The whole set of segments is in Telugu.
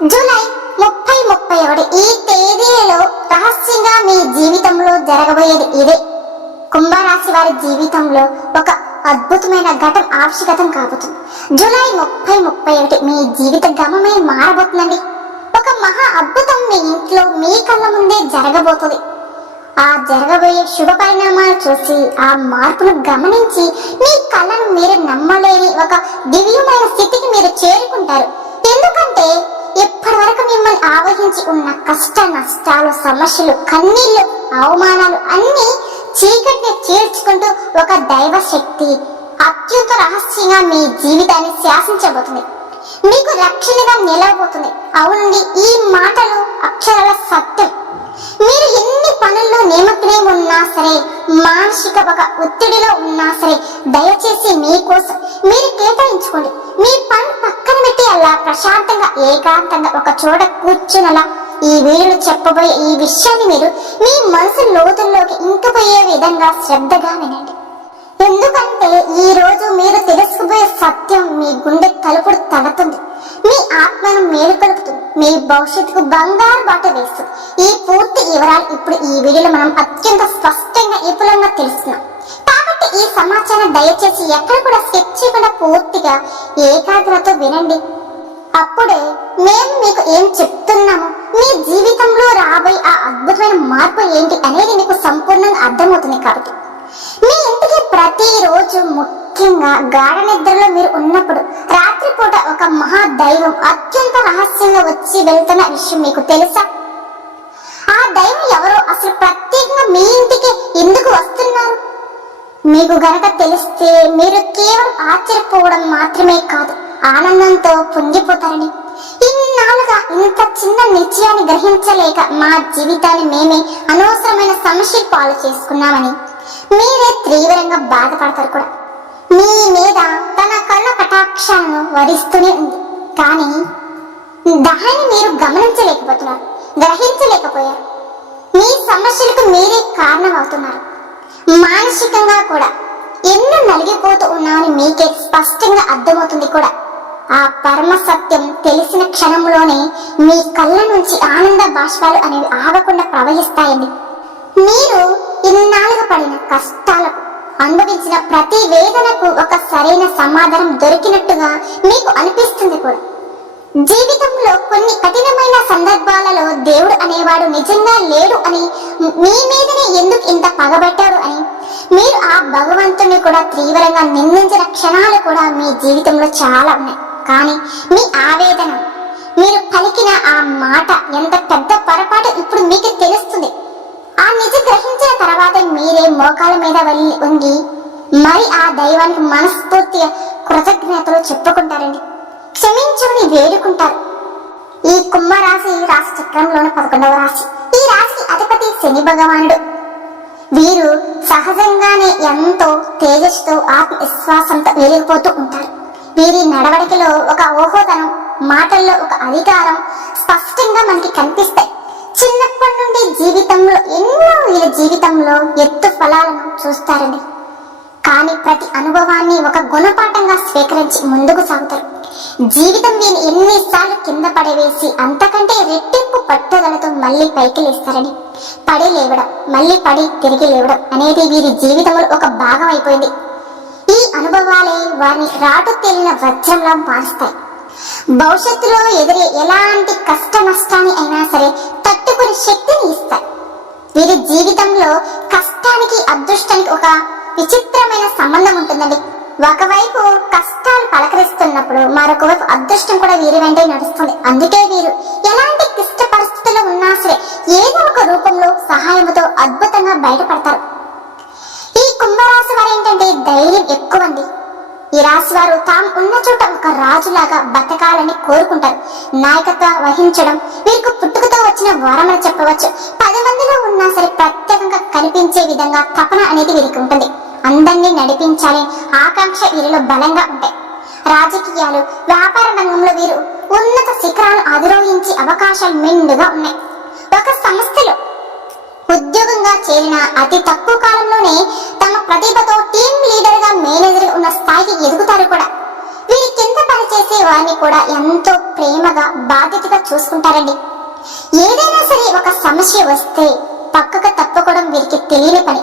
జూలై 30-31 ఈ తేదీలలో రహస్యంగా మీ జీవితంలో జరగబోయేది ఇదే. కుంభరాశి వారి జీవితంలో ఒక అద్భుతమైన ఘటన ఆవిష్కృతం కాబోతుంది. జూలై 30-31 మీ జీవిత గమనమే మారబోతుందండి. ఒక మహా అద్భుతం మీ ఇంట్లో మీ కళ్ళ ముందే జరగబోతుంది. ఆ జరగబోయే శుభ పరిణామాలు చూసి ఆ మార్పును గమనించి మీ కళ్ళను మీరు నమ్మలేని ఒక దివ్యమైన స్థితికి మీరు చేరుకుంటారు. ఎందుకంటే ఇప్పటి వరకు మిమ్మల్ని ఆవహించి ఉన్న కష్ట నష్టాలు, సమస్యలు, కన్నీళ్లు, అవమానాలు అన్నీ చీకటిని చీల్చుకుంటూ ఒక దైవ శక్తి అత్యంత రహస్యంగా మీ జీవితాన్ని శాసించబోతుంది. మీకు రక్షణగా నిలవబోతుంది. అవునండి, ఈ మాటలు అక్షరాల సత్యం. మీరు ఎన్ని పనుల్లో నిమగ్నం ఉన్నా సరే, మానసిక ఒక ఒత్తిడిలో ఉన్నా సరే, దయచేసి మీకోసం మీరు కేటాయించుకోండి. మీ పని పక్కన పెట్టి అలా ప్రశాంతంగా ఏకాంతంగా ఒక చోట కూర్చునలా ఈ వీడియోలో చెప్పబోయే ఈ విషయాన్ని మీరు మీ మనసు లోతుల్లోకి ఇంకిపోయే విధంగా శ్రద్ధగా వినండి. ఎందుకంటే ఈ రోజు మీరు తెలుసుకోబోయే సత్యం మీ గుండె తలుపుడు తడుతుంది, మీ ఆత్మను మేలుకొలుపుతుంది, మీ భవిష్యత్తుకు బంగారు బాట వేస్తుంది. ఈ పూర్తి వివరాలు ఇప్పుడు ఈ వీడియోలో మనం అత్యంత స్పష్టంగా విపులంగా తెలుస్తున్నాం. కాబట్టి ఈ సమాచారం దయచేసి ఎక్కడ కూడా స్కిప్ చేయకుండా పూర్తిగా ఏకాగ్రతతో వినండి. అప్పుడే మేము మీకు ఏం చెప్తున్నామో, మీ జీవితంలో రాబోయే ఆ అద్భుతమైన మార్పు ఏంటి అనేది మీకు సంపూర్ణంగా అర్థమవుతుంది. కాబట్టి మీ ఇంటికి ప్రతిరోజు, ముఖ్యంగా గాఢ నిద్రలో మీరు ఉన్నప్పుడు రాత్రిపూట ఒక మహాదైవం అత్యంత రహస్యంగా వచ్చి వెళ్తున్న విషయం మీకు తెలుసా? ఆ దైవం ఎవరో, అసలు ప్రత్యేకంగా మీ ఇంటికి ఎందుకు వస్తున్నారు మీకు గనక తెలిస్తే మీరు కేవలం ఆశ్చర్యపోవడం మాత్రమే కాదు, ఆనందంతో పొంగిపోతారని. ఇన్నాళ్ళుగా ఇంత చిన్న నిశ్చయాన్ని గ్రహించలేక మా జీవితాన్ని మేమే అనవసరమైన సమస్యలు పాలు చేసుకున్నామని మీరే తీవ్రంగా బాధపడతారు కూడా. మీ మీద తన కళ్ళ కటాక్షాలను వరిస్తూనే ఉంది, కానీ దాన్ని మీరు గమనించలేకపోతున్నారు, గ్రహించలేకపోయారు. మీ సమస్యలకు మీరే కారణం అవుతున్నారు. మానసికంగా కూడా ఎన్నో నలిగిపోతూ ఉన్నామని మీకే స్పష్టంగా అర్థమవుతుంది కూడా. ఆ పరమ సత్యం తెలిసిన క్షణంలోనే మీ కళ్ళ నుంచి ఆనంద బాష్పాలు అనేవి ఆగకుండా ప్రవహిస్తాయండి. మీరు ఇన్నాళ్ళుగా పడిన కష్టాలకు, అనుభవించిన ప్రతి వేదనకు ఒక సరైన సమాధానం దొరికినట్టుగా మీకు అనిపిస్తుంది కూడా. జీవితంలో కొన్ని కఠినమైన సందర్భాలలో దేవుడు అనేవాడు నిజంగా లేడు అని, మీ మీదనే ఎందుకు ఇంత పగబట్టాడు అని మీరు ఆ భగవంతుని కూడా తీవ్రంగా నిందించిన క్షణాలు కూడా మీ జీవితంలో చాలా ఉన్నాయి. కానీ మీ ఆవేదన, మీరు పలికిన ఆ మాట ఎంత పెద్ద పొరపాటు ఇప్పుడు మీకు తెలుస్తుంది. ఆ నిజం గ్రహించిన తర్వాత మీరే మోకాల మీద వంగి మరి ఆ దైవానికి మనస్ఫూర్తిగా కృతజ్ఞతలు చెప్పుకుంటారండి, క్షమించమని వేడుకుంటారు. ఈ కుంభరాశి రాశి చక్రంలోని 11వ రాశి. ఈ రాశికి అధిపతి శని భగవానుడు. వీరు సహజంగానే ఎంతో తేజస్సుతో, ఆత్మవిశ్వాసంతో వెలిగిపోతూ ఉంటారు. వీరి నడవడికలో ఒక ఓహోతనం, మాటల్లో ఒక అధికారం స్పష్టంగా మనకి కనిపిస్తాయి. చిన్నప్పటి నుండి జీవితంలో ఎన్నో వీళ్ళ జీవితంలో ఎత్తు ఫలాలను చూస్తారండి, కానీ ప్రతి అనుభవాన్ని ఒక గుణపాఠంగా స్వీకరించి ముందుకు సాగుతారు. జీవితం వీరిని ఎన్నిసార్లు కింద పడవేసి అంతకంటే రెట్టింపు పట్టుదలతో మళ్ళీ పైకి లేస్తారని. పడి లేవడం, మళ్ళీ పడి తిరిగి లేవడం అనేది వీరి జీవితంలో ఒక భాగం అయిపోయింది. ఈ అనుభవాలే వారిని రాటు తేలిన వజ్రంలా మారుస్తాయి. భవిష్యత్తులో ఎదురే ఎలాంటి కష్ట నష్టాన్ని అయినా సరే తట్టుకునే శక్తిని ఇస్తాయి. వీరి జీవితంలో కష్టానికి, అదృష్టానికి ఒక విచిత్రమైన సంబంధం ఉంటుందండి. ఒకవైపు కష్టాలు పలకరిస్తున్నప్పుడు మరొక వైపు అదృష్టం కూడా వీరి వెంటే నడుస్తుంది. అందుకే వీరు ఎలాంటి క్లిష్ట పరిస్థితుల్లో ఉన్నా సరే ఏదో ఒక రూపంలో సహాయంతో అద్భుతంగా బయటపడతారు. ఈ కుంభరాశి వారు ఏంటంటే ధైర్యం ఎక్కువండి. ఈ రాశి వారు తాము ఉన్న చోట ఒక రాజులాగా బతకాలని కోరుకుంటారు. నాయకత్వం వహించడం వీరికి పుట్టుకతో వచ్చిన వరం అని చెప్పవచ్చు. 10 మందిలో ఉన్నా సరే ప్రత్యేకంగా కనిపించే విధంగా తపన అనేది వీరికి ఉంటుంది. అందరినీ నడిపించాలి ఆకాంక్ష వీరిలో బలంగా ఉంటాయి. రాజకీయాలు, వ్యాపార రంగంలో వీరు ఉన్నత శిఖరాలను అధిరోహించే అవకాశాలు మెండుగా ఉన్నాయి. ఒక సంస్థలో ఉద్యోగంగా చేరిన అతి తక్కువ కాలంలోనే తమ ప్రతిభతో టీం లీడర్ గా, మేనేజర్ ఉన్న స్థాయికి ఎదుగుతారు కూడా. వీరి కింద పనిచే చేసే వారిని కూడా ఎంతో ప్రేమగా బాధ్యతగా చూసుకుంటారండి. ఏదైనా సరే ఒక సమస్య వస్తే పక్కకు తప్పుకోవడం వీరికి తెలియని పని.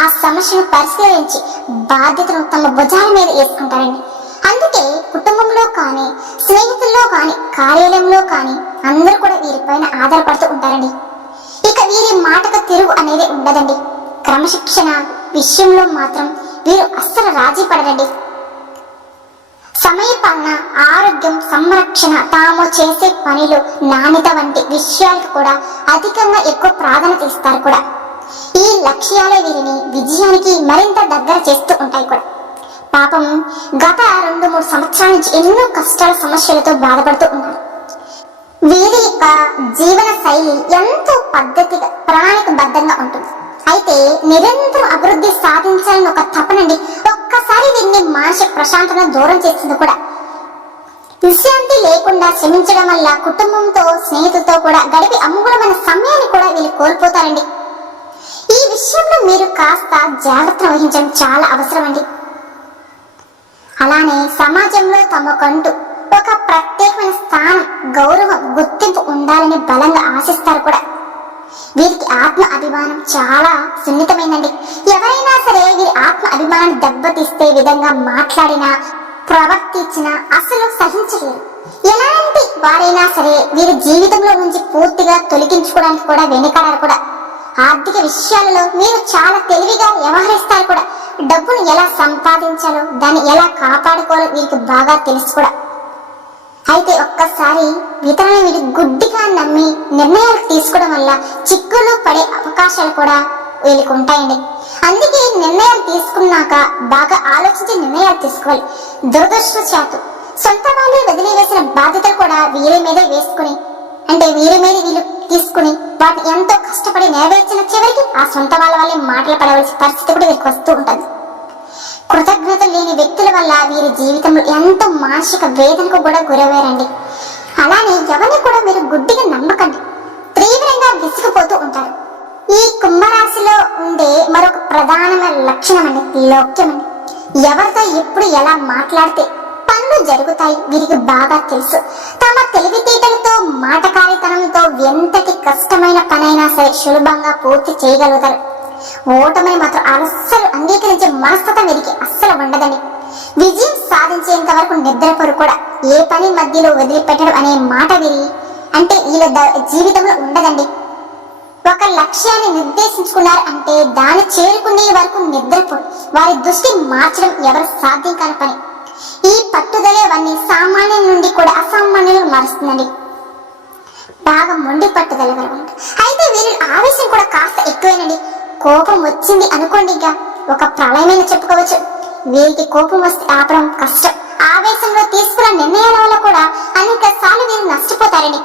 ఆ సమస్యను పరిశీలించి బాధ్యతను తమ భుజాల మీద వేసుకుంటారండి. అందుకే కుటుంబంలో కానీ, స్నేహితుల్లో కానీ, కార్యాలయంలో కానీ అందరూ కూడా వీరిపైన ఆధారపడుతూ ఉంటారండి. ఇక వీరి మాటకు తిరుగు అనేది ఉండదండి. క్రమశిక్షణ విషయంలో మాత్రం వీరు అస్సలు రాజీ పడరండి. సమయపాలన, ఆరోగ్యం సంరక్షణ, తాము చేసే పనిలో నాణ్యత వంటి విషయాలకు కూడా అధికంగా ఎక్కువ ప్రాధాన్యత ఇస్తారు కూడా. ఈ లక్ష్యాలే వీరిని విజయానికి మరింత దగ్గర చేస్తూ ఉంటాయి కూడా. పాపం గత 2-3 సంవత్సరాల నుంచి ఎన్నో కష్టాల సమస్యలతో బాధపడుతూ ఉన్నారు. వీరి యొక్క జీవన శైలి ఎంతో పద్ధతిగా ప్రణాళికబద్ధంగా ఉంటుంది. అయితే నిరంతరం అభివృద్ధి సాధించాలని ఒక తపనండి ఒక్కసారి వీరిని మానసిక ప్రశాంతత దూరం చేస్తుంది కూడా. విశ్రాంతి లేకుండా శ్రమించడం వల్ల కుటుంబంతో, స్నేహితులతో కూడా గడిపి అమూల్యమైన సమయాన్ని కూడా వీళ్ళు కోల్పోతారండి. ఈ విషయంలో మీరు కాస్త జాగ్రత్త వహించడం చాలా అవసరం అండి. అలానే సమాజంలో తమకంటూ ఒక ప్రత్యేకమైన స్థానం, గౌరవం, గుర్తింపు ఉండాలని బలంగా ఆశిస్తారు కూడా. వీరికి ఆత్మ అభిమానం చాలా సున్నితమైందండి. ఎవరైనా సరే వీరి ఆత్మ అభిమానాన్ని దెబ్బతీస్తే విధంగా మాట్లాడినా, ప్రవర్తించినా అసలు సహించలేరు. ఎలాంటి వారైనా సరే వీరి జీవితంలో నుంచి పూర్తిగా తొలగించుకోవడానికి కూడా వెనుకాడారు కూడా. ఆర్థిక విషయాలలో మీరు చాలా తెలివిగా వ్యవహరిస్తారు కూడా. డబ్బును ఎలా సంపాదించాలో, దాన్ని ఎలా కాపాడుకోవాలో వీరికి బాగా తెలుసు కూడా. అయితే ఒక్కసారి ఇతరులను వీరు గుడ్డిగా నమ్మి నిర్ణయాలు తీసుకోవడం వల్ల చిక్కులు పడే అవకాశాలు కూడా వీళ్ళకి ఉంటాయండి. అందుకే నిర్ణయాలు తీసుకున్నాక బాగా ఆలోచించి నిర్ణయాలు తీసుకోవాలి. దురదృష్టవశాత్తు సొంత వాళ్ళే వదిలివేసిన బాధ్యతలు కూడా వీరి మీదే వేసుకుని, అంటే వీరి మీద వీళ్ళు తీసుకుని వాటిని ఎంతో కష్టపడి నెరవేర్చిన చివరికి ఆ సొంత వాళ్ళే మాటలు పడవలసిన పరిస్థితి కూడా వీరికి వస్తూ ఉంటుంది. కృతజ్ఞత లేని వ్యక్తుల వల్ల వీరి జీవితంలో ఎంతో మానసిక వేదనకు కూడా గురయ్యారండి. అలానే ఎవరిని కూడా మీరు గుడ్డిగా నమ్మకండి. తీవ్రంగా విసిగిపోతూ ఉంటారు. ఈ కుంభరాశిలో ఉండే మరొక ప్రధానమైన లక్షణం అండి లౌక్యం అండి. ఎవరితో ఎప్పుడు ఎలా మాట్లాడితే పనులు జరుగుతాయి వీరికి బాగా తెలుసు. తమ తెలివితేటలతో, మాటకారితనంతో ఎంతటి కష్టమైన పనైనా సరే సులభంగా పూర్తి చేయగలుగుతారు. ఓటమిని మాత్రం అస్సలు అంగీకరించే మనస్తత్వం వీరికి అస్సలు ఉండదండి. విజయం సాధించేంత వరకు నిద్రపోరు కూడా. ఏ పని మధ్యలో వదిలిపెట్టడం అనే మాట వీళ్ళ జీవితంలో ఉండదండి. ఒక లక్ష్యాన్ని నిర్దేశించుకున్నారు అంటే దాన్ని చేరుకునే వరకు నిద్రపోరు. వారి దృష్టి మార్చడం ఎవరు సాధ్యం కాని పని. ఈ పట్టుదలే వారిని సామాన్యుల నుండి కూడా అసామాన్యులు మారుస్తుందండి. బాగా మొండి పట్టుదల కలగండి. అయితే వీరి ఆవేశం కూడా కాస్త ఎక్కువేనండి. కోపం వచ్చింది అనుకోండి, ఇక ఒక ప్రళయమైన చెప్పుకోవచ్చు. వీరికి కోపం వస్తే ఆపడం కష్టం. ఆవేశంలో తీసుకున్న నిర్ణయాల వల్ల కూడా అనేక సార్లు వీరు నష్టపోతారండి.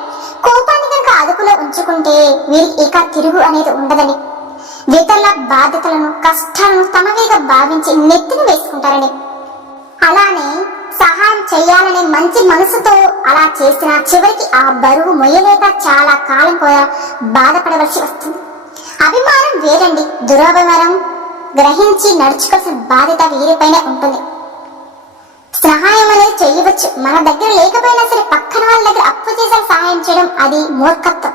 కోపాన్ని కనుక అదుపులో ఉంచుకుంటే వీరికి ఇక తిరుగు అనేది ఉండదండి. ఇతరుల బాధ్యతలను, కష్టాలను తమవేగా భావించి నెత్తిని వేసుకుంటారండి. అలానే సహాయం చేయాలనే మంచి మనసుతో అలా చేసిన చివరికి ఆ బరువు మొయ్యలేక చాలా కాలం కూడా బాధపడవలసి వస్తుంది. అభిమానం వేరండి. దురభిమానం గ్రహించి నడుచుకోవాల్సిన బాధ్యత వీరిపైనే ఉంటుంది. సహాయం అనేది చేయవచ్చు. మన దగ్గర లేకపోయినా సరే పక్కన వాళ్ళ దగ్గర అప్పు చేసే సహాయం చేయడం అది మూర్ఖత్వం.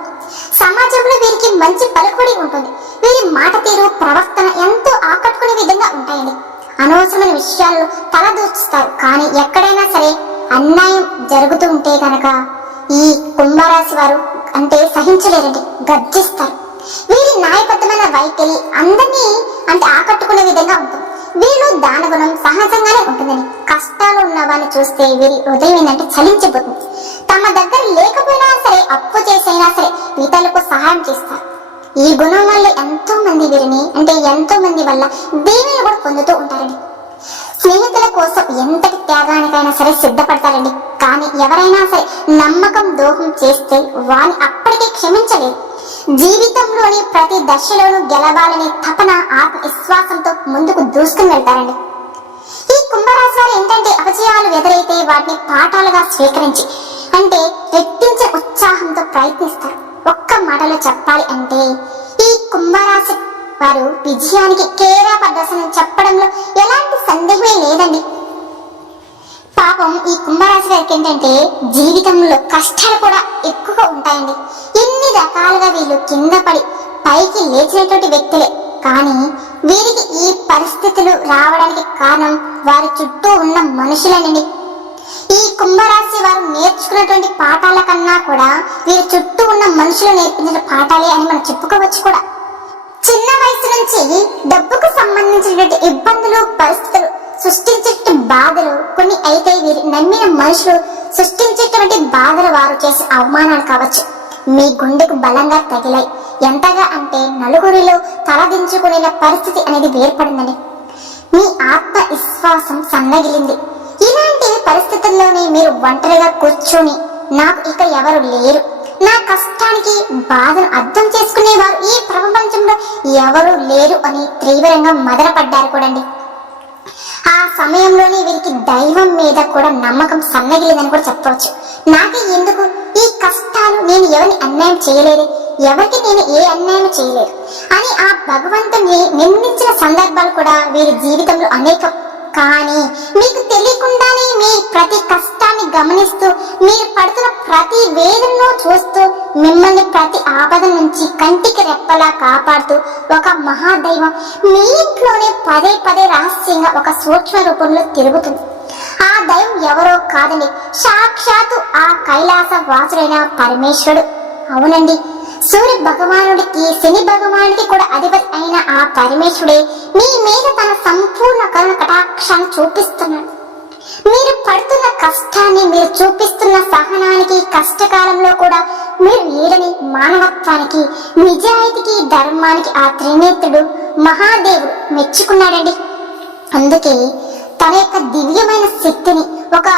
సమాజంలో వీరికి మంచి పలుకుబడి ఉంటుంది. వీరి మాట తీరు, ప్రవర్తన ఎంతో ఆకట్టుకునే విధంగా ఉంటాయండి. అనవసరమైన విషయాల్లో తలదూచుస్తారు. కానీ ఎక్కడైనా సరే అన్యాయం జరుగుతూ ఉంటే కనుక ఈ కుంభరాశి వారు అంటే సహించలేరండి, గర్జిస్తారు. వీరి న్యాయబద్ధమైన వైఖరి అందరినీ ఆకట్టుకునే విధంగా ఉంటుంది. వీళ్ళు దానగుణం సహజంగానే ఉంటుందని. కష్టాలు ఉన్న వారిని చూస్తే వీరి హృదయం చలించిపోతుంది. తమ దగ్గర లేకపోయినా సరే అప్పు చేసైనా సరే ఇతరులకు సహాయం చేస్తారు. ఈ గుణం వల్ల ఎంతో మంది వీరిని ఎంతో మంది వల్ల దీవెనలు కూడా పొందుతూ ఉంటారండి. స్నేహితుల కోసం ఎంతటి త్యాగానికైనా సరే సిద్ధపడతారండి. కానీ ఎవరైనా సరే నమ్మకం ద్రోహం చేస్తే వారిని అప్పటికే క్షమించలేదు. జీవితంలోని ప్రతి దశలోనూ గెలవాలనే తపన, ఆత్మవిశ్వాసంతో ముందుకు దూసుకుని వెళ్తారండి. ఈ కుంభరాశి వారు అపజయాలు ఎదురైతే వాటిని పాఠాలుగా స్వీకరించి రెట్టించే ఉత్సాహంతో ప్రయత్నిస్తారు. ఒక్క మాటలో చెప్పాలి అంటే ఈ కుంభరాశి వారు విజయానికి కేరా ప్రదర్శన చెప్పడంలో ఎలాంటి సందేహమే లేదండి. పాపం ఈ కుంభరాశి వారికి ఏంటంటే జీవితంలో కష్టాలు కూడా ఎక్కువగా ఉంటాయండి. ఎన్ని రకాలుగా వీళ్ళు కింద పడి పైకి లేచినటువంటి వ్యక్తులే, కానీ వీరికి ఈ పరిస్థితులు రావడానికి కారణం వారి చుట్టూ ఉన్న మనుషులేనండి. ఈ కుంభరాశి వారు నేర్చుకున్నటువంటి పాఠాల కన్నా కూడా వీరి చుట్టూ ఉన్న మనుషులు నేర్పించిన పాఠాలే అని మనం చెప్పుకోవచ్చు కూడా. చిన్న వయసు నుంచి డబ్బుకు సంబంధించినటువంటి ఇబ్బందులు, పరిస్థితులు సృష్టించేటువంటి బాధలు కొన్ని అయితే వీరి నమ్మిన మనుషులు సృష్టించేటువంటి బాధలు, వారు చేసే అవమానాలు కావచ్చు, మీ గుండెకు బలంగా తగిలాయి. ఎంతగా అంటే నలుగురిలో తలదించుకునే పరిస్థితి అనేది ఏర్పడిందండి. మీ ఆత్మ విశ్వాసం సన్నగిలింది. ఇలాంటి పరిస్థితుల్లోనే మీరు ఒంటరిగా కూర్చొని నాకు ఇక ఎవరు లేరు, నా కష్టానికి బాధను అర్థం చేసుకునేవారు ఈ ప్రపంచంలో ఎవరు లేరు అని తీవ్రంగా మదనపడ్డారు కూడండి. ఆ సమయంలోనే వీరికి దైవం మీద కూడా నమ్మకం సన్నగిలేదని కూడా చెప్పవచ్చు. నాకే ఎందుకు ఈ కష్టాలు, నేను ఎవరిని అన్యాయం చేయలేదు, ఎవరికి నేను ఏ అన్యాయం చేయలేదు అని ఆ భగవంతుని నిందించిన సందర్భాలు కూడా వీరి జీవితంలో అనేకం. కానీ మీకు తెలియకుండానే మీ ప్రతి కష్టాన్ని గమనిస్తూ, మీరు పడుతున్న ప్రతి వేదనను చూస్తూ, మిమ్మల్ని ప్రతి ఆపద నుంచి కంటికి రెప్పలా కాపాడుతూ ఒక మహాదైవం మీ ఇంట్లోనే పదే పదే రహస్యంగా ఒక సూక్ష్మ రూపంలో తిరుగుతుంది. ఆ దైవం ఎవరో కాదండి, సాక్షాత్తు ఆ కైలాస వాసుడైన పరమేశ్వరుడు. అవునండి, సూర్య భగవానుడికి, శని భగవానుడికి కూడా అధిపతి అయిన ఆ పరమేశ్వరుడే మీ మీద తన సంపూర్ణ కరుణ కటాక్షాన్ని చూపిస్తున్నాడు. మీరు పడుతున్న కష్టాన్ని, మీరు చూపిస్తున్న సహనానికి, కష్టకాలంలో కూడా మీరు వీడని మానవత్వానికి, నిజాయితీకి, ధర్మానికి ఆ త్రినేత్రుడు మహాదేవుడు మెచ్చుకున్నాడండి. అందుకే తన యొక్క దివ్యమైన శక్తిని ఒక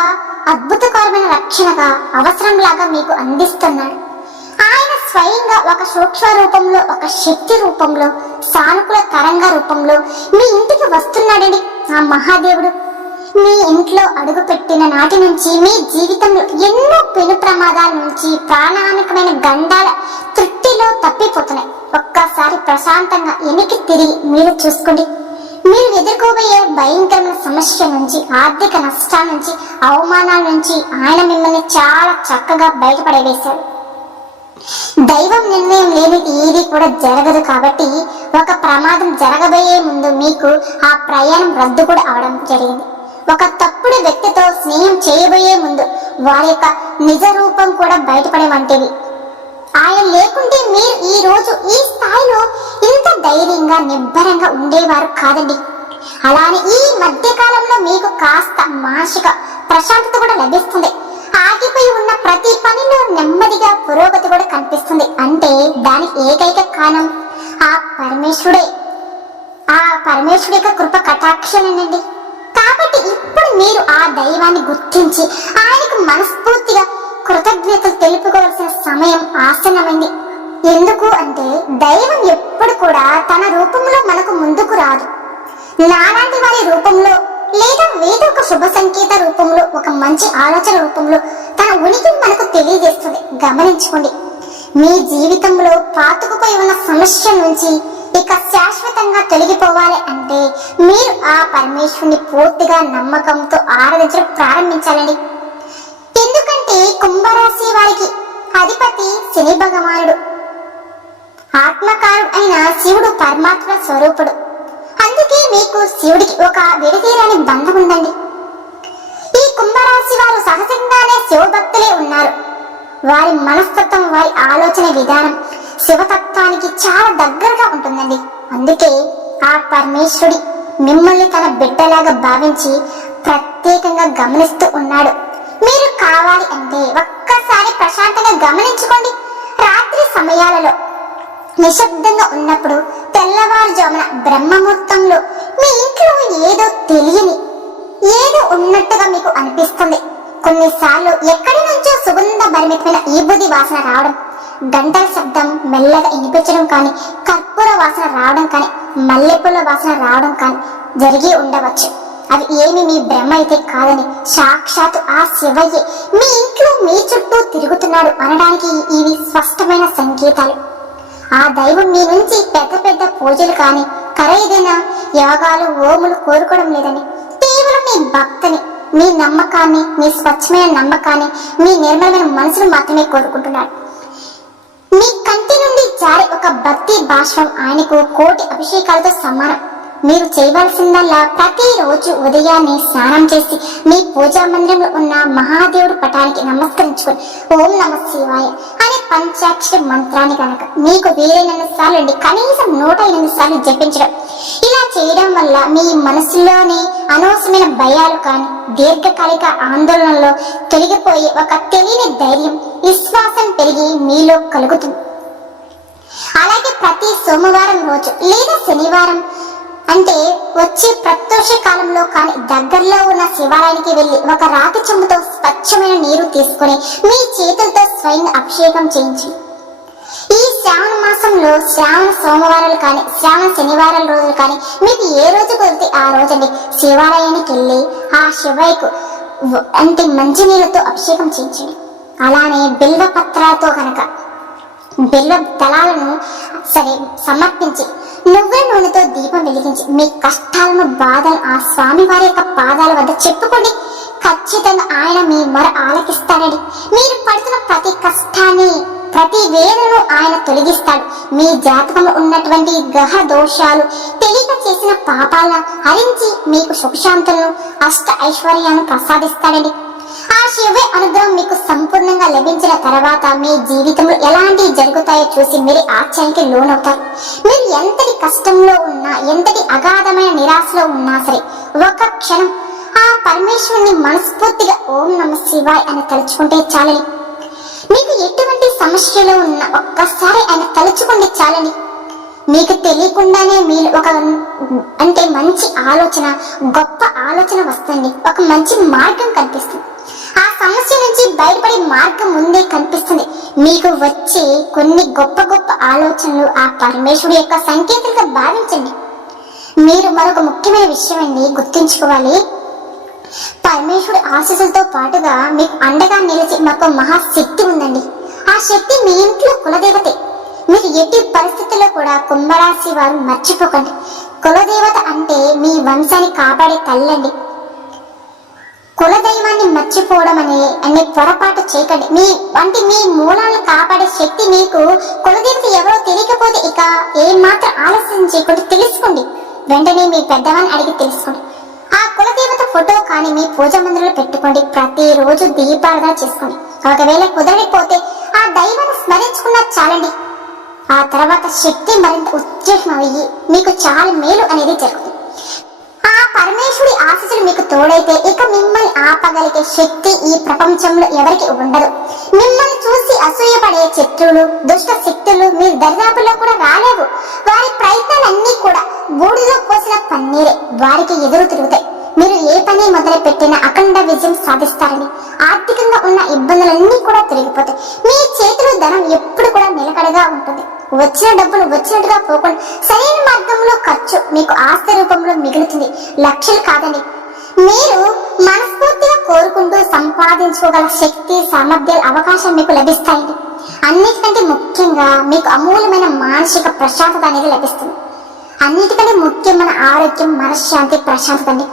అద్భుతకరమైన రక్షణగా, అవసరంలాగా మీకు అందిస్తున్నాడు. ఆయన స్వయంగా ఒక సూక్ష్మ రూపంలో, ఒక శక్తి రూపంలో, సానుకూల తరంగ రూపంలో మీ ఇంటికి వస్తున్నాడండి. ఆ మహాదేవుడు మీ ఇంట్లో అడుగు పెట్టిన నాటి నుంచి మీ జీవితంలో ఎన్నో పెను ప్రమాదాల నుంచి, ప్రాణానికమైన గండాల తృప్తిలో తప్పిపోతున్నాయి. ఒక్కసారి ప్రశాంతంగా వెనక్కి తిరిగి మీరు చూసుకోండి. మీరు ఎదుర్కోబోయే భయంకరమైన సమస్య నుంచి, ఆర్థిక నష్టాల నుంచి, అవమానాల నుంచి ఆయన మిమ్మల్ని చాలా చక్కగా బయటపడవేశారు. దైవం నిర్ణయం లేనిది ఏది కూడా జరగదు. కాబట్టి ఒక ప్రమాదం జరగబోయే ముందు మీకు ఆ ప్రయాణం రద్దు కూడా అవడం జరిగింది. ఒక తప్పుడు వ్యక్తితో స్నేహం చేయబోయే ముందు వారి యొక్క నిజ రూపం కూడా బయటపడే వంటివి. ఆయన లేకుంటే మీరు ఈ రోజు ఈ స్థాయిలో ఇంత ధైర్యంగా, నిబ్బరంగా ఉండేవారు కాదండి. అలానే ఈ మధ్య కాలంలో మీకు కాస్త మానసిక ప్రశాంతత కూడా లభిస్తుంది. ఆగిపోయి ఉన్న ప్రతి పనిలో నెమ్మదిగా పురోగతి కూడా కనిపిస్తుంది. అంటే దానికి ఏకైక కారణం ఆ పరమేశ్వరుడే. ఆ పరమేశ్వరుడి యొక్క కృప కటాక్షమేనండి. కాబట్టి ఇప్పుడు మీరు ఆ దైవాన్ని గుర్తించి ఆయనకు మనస్ఫూర్తిగా కృతజ్ఞతలు తెలుపుకోవాల్సిన సమయం ఆసన్నమైంది. ఎందుకు అంటే దైవం ఎప్పుడు కూడా తన రూపంలో మనకు ముందుకు రాదు. నాలాంటి వారి రూపంలో, లేదా ఏదో ఒక శుభ సంకేత రూపంలో, ఒక మంచి ఆలోచన రూపంలో తన ఉనికిని మనకు తెలియజేస్తుంది. గమనించుకోండి. మీ జీవితంలో పాతుకుపోయి ఉన్న సమస్య నుంచి ఇక శాశ్వతంగా తొలగిపోవాలి అంటే మీరు ఆ పరమేశ్వరుని పూర్తిగా నమ్మకంతో ఆరాధించడం ప్రారంభించాలండి. ఎందుకంటే కుంభరాశి వారికి అధిపతి శని భగవానుడు, ఆత్మకారుడు అయిన శివుడు పరమాత్మ స్వరూపుడు. అందుకే మీకు శివుడికి ఒక విడతీరని బంధం ఉందండి. ఈ కుంభరాశి వారు సహజంగానే శివభక్తులే ఉన్నారు. వారి మనస్తత్వం, వారి ఆలోచన విధానం శివతత్వానికి చాలా దగ్గరగా ఉంటుందండి. అందుకే ఆ పరమేశ్వరుడి మిమ్మల్ని తన బిడ్డలాగా భావించి ప్రత్యేకంగా గమనిస్తూ ఉన్నాడు. మీరు కావాలి అంటే ఒక్కసారి ప్రశాంతంగా గమనించుకోండి. రాత్రి సమయాలలో నిశ్శబ్దంగా ఉన్నప్పుడు, తెల్లవారుజామున బ్రహ్మముహూర్తంలో మీ ఇంట్లో ఏదో తెలియని, ఏదో ఉన్నట్టుగా మీకు అనిపిస్తుంది. కొన్నిసార్లు ఎక్కడి నుంచో సుగంధ భరితమైన ఈబుది వాసన రావడం, గంటల శబ్దం మెల్లగా వినిపించడం కానీ, కర్పూర వాసన రావడం కానీ, మల్లెపూల వాసన రావడం కానీ జరిగి ఉండవచ్చు. అవి ఏమి మీ భ్రమ అయితే కాదని, సాక్షాత్ ఆ శివయ్యే మీ ఇంట్లో మీ చుట్టూ తిరుగుతున్నాడు అనడానికి ఇవి స్పష్టమైన సంకేతాలు. ఆ దైవం మీ నుంచి పెద్ద పెద్ద పూజలు కానీ, ఖరీదైన యోగాలు, ఓములు కోరుకోవడం లేదని, కేవలం మీ భక్తిని, మీ నమ్మకాన్ని, మీ స్వచ్ఛమైన నమ్మకాన్ని, మీ నిర్మలమైన మనసును మాత్రమే కోరుకుంటున్నాడు. మీ కంటి నుండి జారి ఒక భక్తి భాష్వం ఆయనకు కోటి అభిషేకాలతో సమానం. మీరు చేయవలసిందల్లా ప్రతిరోజు ఉదయాన్నే స్నానం చేసి మీ పూజా మందిరంలో ఉన్న మహాదేవుడి పటానికి నమస్కరించుకొని ఓం నమ శివాయ అనే పంచాక్షరి మంత్రాన్ని కనుక మీకు వీలైన సార్లు కనీసం 108 సార్లు జపించడం. ఇలా చేయడం వల్ల మీ మనసులోని అనవసరమైన భయాలు కానీ దీర్ఘకాలిక ఆందోళనలో తొలగిపోయి ఒక తెలియని ధైర్యం, విశ్వాసం పెరిగి మీలో కలుగుతుంది. అలాగే ప్రతి సోమవారం రోజు లేదా శనివారం అంటే వచ్చే ప్రత్యక్ష కాలంలో కానీ దగ్గరలో ఉన్న శివాలయానికి వెళ్లి ఒక రాతి చెంబుతో స్వచ్ఛమైన నీరు తీసుకుని మీ చేతులతో స్వయంగా అభిషేకం చేయించి ఈ శ్రావణ మాసంలో శ్రావణ సోమవారాలు కానీ శ్రావణ శనివారాల రోజులు కానీ మీకు ఏ రోజు కుదిరితే ఆ రోజండి శివాలయానికి వెళ్ళి ఆ శివయ్యకు అంటే మంచినీళ్ళతో అభిషేకం చేయించండి. అలానే బిల్వ పత్రాలతో కనుక బిల్వ దళాలను సరే సమర్పించి నువ్వే నూనెతో దీపం వెలిగించి మీ కష్టాలను బాధలు ఆ స్వామి వారి యొక్క పాదాల వద్ద చెప్పుకోండి. ఖచ్చితంగా ఆయన మీ మొర ఆలకిస్తాడండి. మీరు పడుతున్న ప్రతి కష్టాన్ని, ప్రతి వేదనను ఆయన తొలగిస్తాడు. మీ జాతకంలో ఉన్నటువంటి గ్రహ దోషాలు, తెలియక చేసిన పాపాలను హరించి మీకు సుఖశాంతులను, అష్ట ఐశ్వర్యాలను ప్రసాదిస్తాడండి. ఆ శివ అనుగ్రహం మీకు సంపూర్ణంగా లభించిన తర్వాత మీ జీవితంలో ఎలాంటివి జరుగుతాయో చూసి మీరు ఆశ్చర్యానికి లోనవుతారు. మీరు ఎంతటి కష్టంలో ఉన్నా, ఎంతటి అగాధమైన నిరాశలో ఉన్నా సరే ఒక క్షణం ఆ పరమేశ్వరుని మనస్ఫూర్తిగా ఓం నమ శివాయ్ అని తలుచుకుంటే చాలని. మీకు ఎటువంటి సమస్యలో ఉన్నా ఒక్కసారి ఆయన తలుచుకుంటే చాలని. మీకు తెలియకుండానే మీరు ఒక అంటే మంచి ఆలోచన, గొప్ప ఆలోచన వస్తుంది. ఒక మంచి మార్గం కనిపిస్తుంది. ఆ సమస్య నుంచి బయటపడే మార్గం ముందే కనిపిస్తుంది. మీకు వచ్చే కొన్ని గొప్ప గొప్ప ఆలోచనలు ఆ పరమేశ్వరుడు యొక్క సంకేతాలుగా భావించండి. మీరు మరొక ముఖ్యమైన విషయం అండి గుర్తుంచుకోవాలి. పరమేశ్వరుడు ఆశీస్సులతో పాటుగా మీకు అండగా నిలిచి మరొక మహాశక్తి ఉందండి. ఆ శక్తి మీ ఇంట్లో కులదేవతే. మీరు ఎట్టి పరిస్థితుల్లో కూడా కుంభరాశి వారు మర్చిపోకండి. కులదేవత అంటే మీ వంశాన్ని కాపాడే తల్లండి. కులదైవాన్ని మర్చిపోవడం అనే పొరపాటు చేయకండి. మీ మూలాలను కాపాడే శక్తి మీకు కులదేవత ఎవరో తెలియకపోతే ఇక ఏమాత్రం ఆలస్యం చేయకుండా తెలుసుకోండి. వెంటనే మీ పెద్దవాన్ని అడిగి తెలుసుకోండి. ఆ కులదేవత ఫోటో కానీ మీ పూజ మందిరంలో పెట్టుకోండి. ప్రతిరోజు దీపారాధన చేసుకోండి. ఒకవేళ కుదరకపోతే ఆ దైవాన్ని స్మరించుకున్నా చాలండి. ఆ తర్వాత శక్తి మరింత ఉత్తేజం అయ్యి మీకు చాలా మేలు అనేది జరుగుతుంది. ఆ పరమేశ్వరుడి ఆశీస్సులు మీకు తోడైతే ఇక మిమ్మల్ని ఆపగలిగే శక్తి ఈ ప్రపంచంలో ఎవరికి ఉండదు. మిమ్మల్ని చూసి అసూయపడే శత్రువులు, దుష్ట శక్తులు మీ దరిదాపుల్లో కూడా రాలేవు. వారి ప్రయత్నాలన్నీ కూడా బూడిలో పోసిన పన్నీరే వారికి ఎదురు తిరుగుతాయి. మీరు ఏ పని మొదలు పెట్టినా అఖండ విజయం సాధిస్తారని. ఆర్థికంగా ఉన్న ఇబ్బందులన్నీ కూడా తొలగిపోతాయి. మీ చేతిలో ధనం ఎప్పుడు కూడా నిలకడగా ఉంటుంది. వచ్చిన డబ్బులు వచ్చినట్టుగా పోకుండా సరైన మార్గంలో ఖర్చు మీకు ఆస్తి రూపంలో మిగులుతుంది. లక్షలు కాదండి. మీరు మనస్ఫూర్తిగా కోరుకుంటూ సంపాదించుకోగల శక్తి, సామర్థ్యాల అవకాశం మీకు లభిస్తాయండి. అన్నిటికంటే ముఖ్యంగా మీకు అమూల్యమైన మానసిక ప్రశాంతత అనేది లభిస్తుంది. అన్నిటికంటే ముఖ్యమైన ఆరోగ్యం, మనశ్శాంతి, ప్రశాంతత అండి.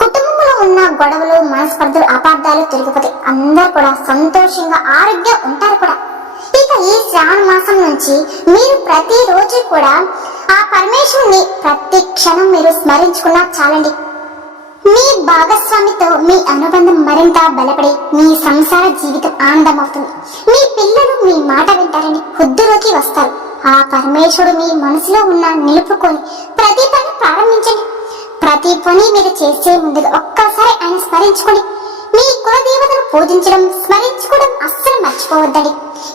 కుటుంబంలో ఉన్న గొడవలు, మనస్పర్ధలు, అపార్థాలు తొలగిపోతాయి. అందరూ కూడా సంతోషంగా ఆరోగ్యంగా ఉంటారు కూడా. ఇక ఈ శ్రావణ మాసం నుంచి మీరు ప్రతిరోజు కూడా ఆ పరమేశ్వరుని ప్రతి క్షణం మీరు స్మరించుకున్నా చాలండి. మీ భాగస్వామితో మీ అనుబంధం మరింత బలపడి మీ సంసార జీవితం ఆనందమవుతుంది. మీ పిల్లలు మీ మాట వింటారని వృద్ధిలోకి వస్తారు. ఆ పరమేశ్వరుడు మీ మనసులో ఉన్న నిలుపుకొని ప్రతి పని ప్రారంభించండి. ప్రతి పని మీరు చేసే ముందుగా ఒక్కసారి ఆయన స్మరించుకోండి. మీ కులదేవతను పూజించడం, స్మరించుకోవడం అస్సలు మర్చిపోవద్దండి.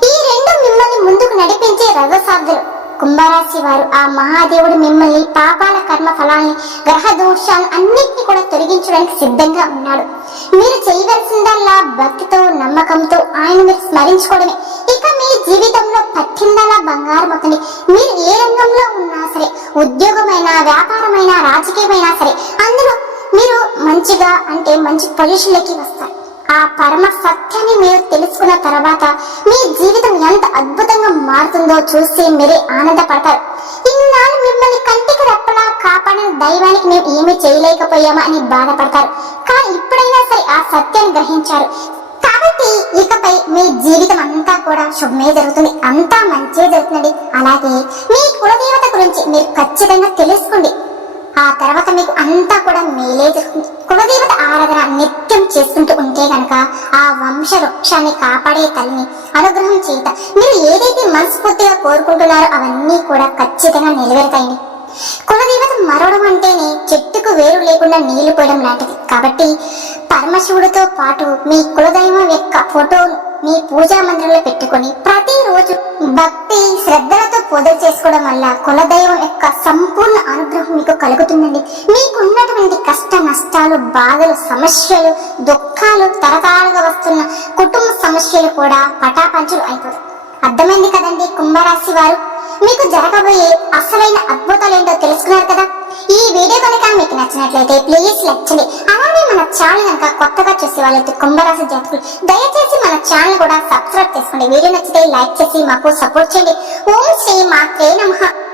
ఈ రెండు మిమ్మల్ని ముందుకు నడిపించే రథసార్థులు. కుంభరాశి వారు ఆ మహాదేవుడు మిమ్మల్ని పాపాల కర్మ ఫలాన్ని, గ్రహ దోషాలు అన్నింటినీ కూడా తొలగించడానికి సిద్ధంగా ఉన్నాడు. మీరు చేయవలసిందల్లా భక్తితో, నమ్మకంతో ఆయన మీరు స్మరించుకోవడమే. ఇక మీ జీవితంలో పట్టిందల్లా బంగారం అవుతుంది. మీరు ఏ రంగంలో ఉన్నా సరే, ఉద్యోగమైనా, వ్యాపారమైనా, రాజకీయమైనా సరే, అందులో మీరు మంచిగా అంటే మంచి పొజిషన్లకి వస్తారు. ఆ పరమ సత్యాన్ని మీరు తెలుసుకున్న తర్వాత మీ జీవితం ఎంత అద్భుతంగా మారుతుందో చూసి మీరే ఆనందపడతారు. ఇన్నాళ్ళు మిమ్మల్ని కంటికి రెప్పలా కాపాడిన దైవానికి మేము ఏమీ చేయలేకపోయామా అని బాధపడతారు. కానీ ఇప్పుడైనా సరే సత్యాన్ని గ్రహించారు. కాబట్టి ఇకపై మీ జీవితం అంతా కూడా శుభమే జరుగుతుంది, అంతా మంచి జరుగుతుంది. అలాగే మీ కులదేవత గురించి మీరు ఖచ్చితంగా తెలుసుకోండి. ఆ తర్వాత మీకు అంతా కూడా మేలే జరుగుతుంది. కులదేవత ఆరాధన నిత్యం చేసుకుంటూ ఉంటే గనక ఆ వంశ వృక్షాన్ని కాపాడే తల్లిని అనుగ్రహం చేత మీరు ఏదైతే మనస్ఫూర్తిగా కోరుకుంటున్నారో అవన్నీ కూడా ఖచ్చితంగా నెరవేరుతాయండి. కులదేవత మరవడం అంటేనే చెట్టుకు వేరు లేకుండా నీళ్లు పోయడం లాంటిది. కాబట్టి పరమశివుడితో పాటు మీ కులదైవం యొక్క ఫోటోను మీ పూజా మందిరంలో పెట్టుకొని ప్రతిరోజు భక్తి శ్రద్ధలతో పూజలు చేసుకోవడం వల్ల కులదైవం యొక్క సంపూర్ణ అనుగ్రహం మీకు కలుగుతుందండి. మీకున్నటువంటి కష్ట నష్టాలు, బాధలు, సమస్యలు, దుఃఖాలు, తరతరాలుగా వస్తున్న కుటుంబ సమస్యలు కూడా పటాపంచలు అయిపోతాయి. అర్థమైంది కదండి కుంభరాశి వారు? మీకు జరగబోయే అసలైన అద్భుతాలు ఏంటో తెలుసుకున్నారు కదా. ఈ వీడియో కనుక మీకు నచ్చినట్లయితే ప్లీజ్ లైక్ చేయండి. అలానే మన ఛానల్ కనుక కొత్తగా చూసే వాళ్ళైతే కుంభరాశి జాతకులు దయచేసి మన ఛానల్ కూడా సబ్స్క్రైబ్ చేసుకోండి. వీడియో నచ్చితే లైక్ చేసి మాకు సపోర్ట్ చేయండి. ఓం శ్రీ మాత్రే నమః.